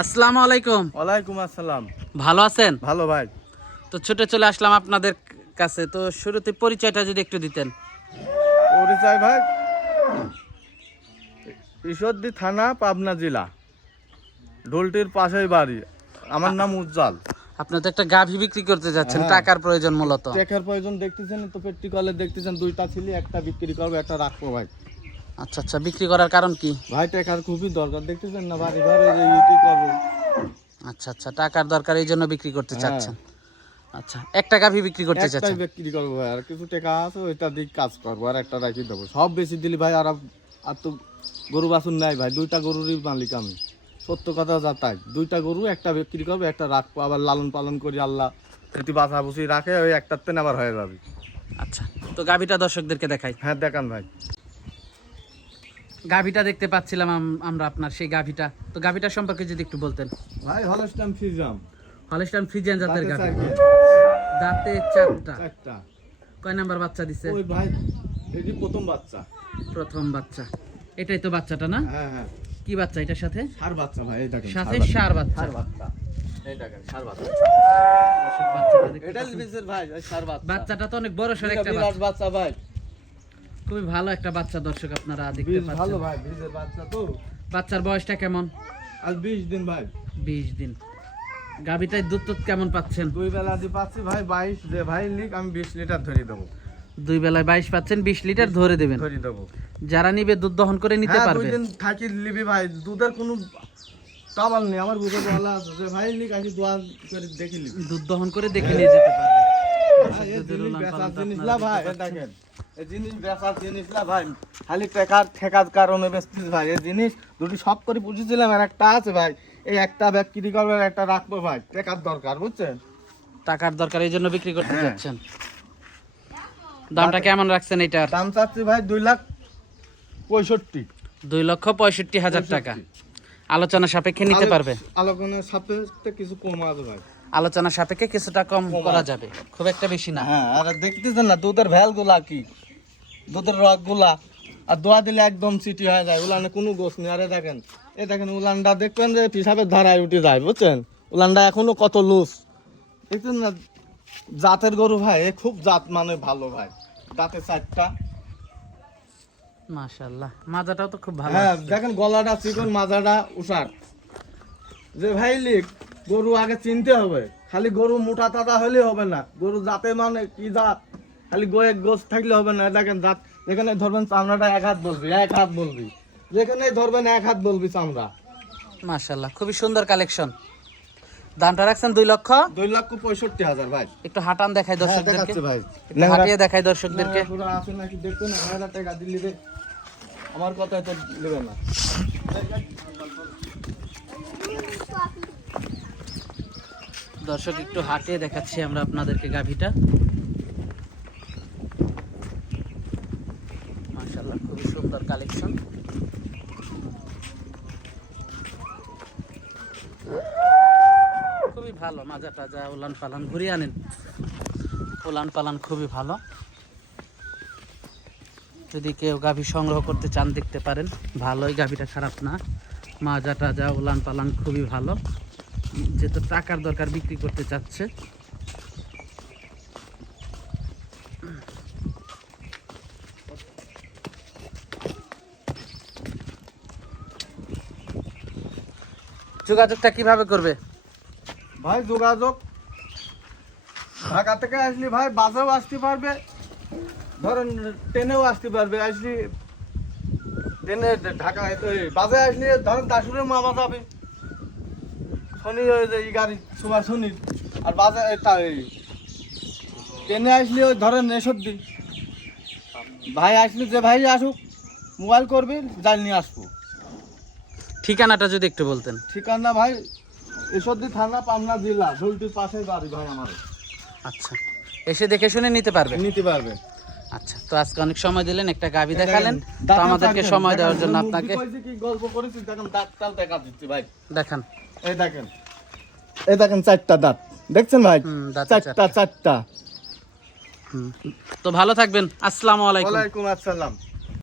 আসসালামু আলাইকুম। ওয়ালাইকুম আসসালাম। ভালো আছেন? ভালো ভাই। তো ছুটে চলে আসলাম আপনাদের কাছে। তো শুরুতে পরিচয়টা যদি একটু দিতেন। পরিচয় ভাই ঈশ্বরদী থানা পাবনা জেলা। ঢোলটির পাশেই বাড়ি। আমার নাম উজ্জ্বল। আপনি তো একটা গাভী বিক্রি করতে যাচ্ছেন হ্যাঁ। টাকার প্রয়োজন মূলত। টেকের প্রয়োজন দেখতেছেন তো পেট্টি কলে দেখতেছেন দুইটা ছিলি একটা বিক্রি করব একটা রাখব ভাই। আচ্ছা আচ্ছা বিক্রি করার কারণ কি? ভাই টেকার খুবই দরকার দেখতেছেন না? বাড়ি ঘরে ইটি করব। আচ্ছা আচ্ছা টাকার দরকার এই জন্য বিক্রি করতে হ্যাঁ। চাচ্ছেন। আচ্ছা একটা গাভী বিক্রি করতে চাচ্ছেন? বিক্রি করব ভাই আর কিছু টাকা আছে ওইটা দিয়ে কাজ করব আর একটা রাখি দেবো। সব বেশি দিলি ভাই আর আর তো গরু বাছুর নাই ভাই দুইটা গরুরই মালিক আমি। সত্য কথা যা তাই দুইটা গরু একটা বিক্রি করব একটা রাখব আবার লালন পালন করি আল্লাহ যদি বাছা বুঝি রাখে ওই একটার তেন আবার হয়ে যাবে। আচ্ছা তো গাভীটা দর্শকদেরকে দেখাই। হ্যাঁ দেখান ভাই। গাভীটা দেখতে পাচ্ছিলাম আমরা আপনার সেই গাভীটা। তো গাভীটা সম্পর্কে যদি একটু বলতেন। ভাই হলস্টাম ফিজাম হলস্টাইন ফ্রিজিয়ান জাতের গাভী। দাঁতে চারটা। একটা কয় নাম্বার বাচ্চা দিছে? ওই ভাই এটি প্রথম বাচ্চা। প্রথম বাচ্চা। এটাই তো বাচ্চাটা না? হ্যাঁ হ্যাঁ। কি বাচ্চা এটার সাথে? সার বাচ্চা ভাই এই দেখেন সাথে সার বাচ্চা। সার বাচ্চা। এই দেখেন সার বাচ্চা। বাচ্চাটা এটা। লিবিসের ভাই ওই সার বাচ্চা। বাচ্চাটা তো অনেক বড় সর একটা বাচ্চা ভাই। খুবই ভালো একটা বাচ্চা দর্শক আপনারা দেখতে বীজ ভালো ভাই বীজের বাচ্চা তো। বাচ্চার বয়সটা কেমন? আজ বিশ দিন ভাই। বিশ দিন। গাভিটায় দুধ কেমন পাচ্ছেন? দুই বেলা দিয়ে পাচ্ছি ভাই বাইশ যে ভাই লিখ আমি বিশ লিটার ধরে দেবো। দুই বেলায় বাইশ পাচ্ছেন বিশ লিটার ধরে দেবেন। ধরে দেবো। যারা নিবে দুধ দহন করে নিতে হ্যাঁ, পারবে। দুই দিন থাকি লিবি ভাই দুধের কোনো কাবাল নেই। আমার বুঝে বলা আছে যে ভাই লিখ আমি দোয়া করে দেখে লিবি দুধ দহন করে দেখে নিয়ে যেতে পারবে। ভাই দেখেন। এই জিনিস বেচার জিনিস না ভাই খালি টেকার ঠেকার কারণে বেচতিস ভাই। এই জিনিস দুটি সব করে বুঝেছিলাম আর একটা আছে ভাই। এই একটা বিক্রি করবে আর একটা রাখব ভাই। টেকার দরকার বুঝছেন? টাকার দরকার এই জন্য বিক্রি করতে হ্যাঁ। যাচ্ছেন। দামটা কেমন রাখছেন এটার দাম চাচ্ছি ভাই দুই লাখ পঁয়ষট্টি। দুই লক্ষ পঁয়ষট্টি হাজার টাকা। আলোচনা সাপেক্ষে নিতে পারবে। আলোচনার সাথে কিছু কম আছে ভাই। আলোচনা সাপেক্ষে কিছুটা কম করা যাবে। খুব একটা বেশি না। হ্যাঁ আর দেখতেছেন না দুধের ভ্যালগুলা কি? দুধের রকগুলা আর দোয়া দিলে একদম সিটি হয়ে যায়। উলানে কোনো গোস নেই। আরে দেখেন এ দেখেন উলানটা দেখবেন যে পিসাবের ধারায় উঠে যায় বুঝছেন? উলানটা এখনও কত লুজ দেখছেন না জাতের গরু ভাই এ খুব জাত মানে ভালো ভাই। দাঁতে চারটা। মাশাআল্লাহ মাজাটাও তো খুব ভালো হ্যাঁ দেখেন গলাটা চিকন মাজাটা উষার যে ভাই লিখ গরু আগে চিনতে হবে। খালি গরু মোটা তাজা হলে হবে না। গরু জাতে মানে কি জাত? খালি গোয়ে গোস থাকলে হবে না। দেখেন জাত যেখানে ধরবেন চামড়াটা এক হাত বলবি এক হাত বলবি। যেখানে ধরবেন এক হাত বলবি চামড়া। মাশাআল্লাহ খুবই সুন্দর কালেকশন। দামটা রাখছেন দুই লক্ষ? দুই লক্ষ পঁয়ষট্টি হাজার ভাই। একটু হাটান দেখাই হ্যাঁ, দর্শকদেরকে। হাটিয়ে দেখাই দর্শকদেরকে। নাকি? দেখতে না হাজার টাকা আমার কথা তো নেবে না। দর্শক, একটু হাটিয়ে দেখাচ্ছি আমরা আপনাদেরকে গাভিটা। মাশাআল্লাহ, খুবই সুন্দর কালেকশন। খুবই ভালো, মাজা টাজা উলান পালান ঘুরিয়ে আনেন। উলান পালান খুবই ভালো। যদি কেউ গাভী সংগ্রহ করতে চান, দেখতে পারেন। ভালোই গাভীটা খারাপ না। মাজা টাজা উলান পালান খুবই ভালো। যেহেতু টাকার দরকার বিক্রি করতে চাচ্ছে। যোগাযোগটা কীভাবে করবে? ভাই, যোগাযোগ। ঢাকা থেকে আসলি ভাই, বাসেও আসতে পারবে। ধরেন, ট্রেনেও আসতে পারবে। আসলি, ট্রেনে ঢাকা বাসে আসলি, ধরেন দাসুরের মামা যাবে। শনি এই গাড়ি সুপার শনি আর বাসে এই তা এই ট্রেনে আসলি ওই ধরেন নেশদ্দি ভাই আসলে যে ভাই আসুক মোবাইল করবি জাল নিয়ে আসব। ঠিকানাটা যদি একটু বলতেন। ঠিকানা ভাই ঈশ্বরদী থানা পাবনা জেলা ঢোলটির পাশে বাড়ি ভাই আমার আচ্ছা। এসে দেখে শুনে নিতে পারবেন নিতে পারবে। আচ্ছা তো আজকে অনেক সময় দিলেন একটা গাভি দেখালেন। তো আমাদেরকে সময় দেওয়ার জন্য আপনাকে গল্প করেছি দেখেন দাঁত দেখা দিচ্ছি ভাই। দেখান। এই দেখেন। এই দেখেন চারটা দাঁত। দেখছেন ভাই? চারটা চারটা। তো ভালো থাকবেন। আসসালামু আলাইকুম। ওয়ালাইকুম আসসালাম।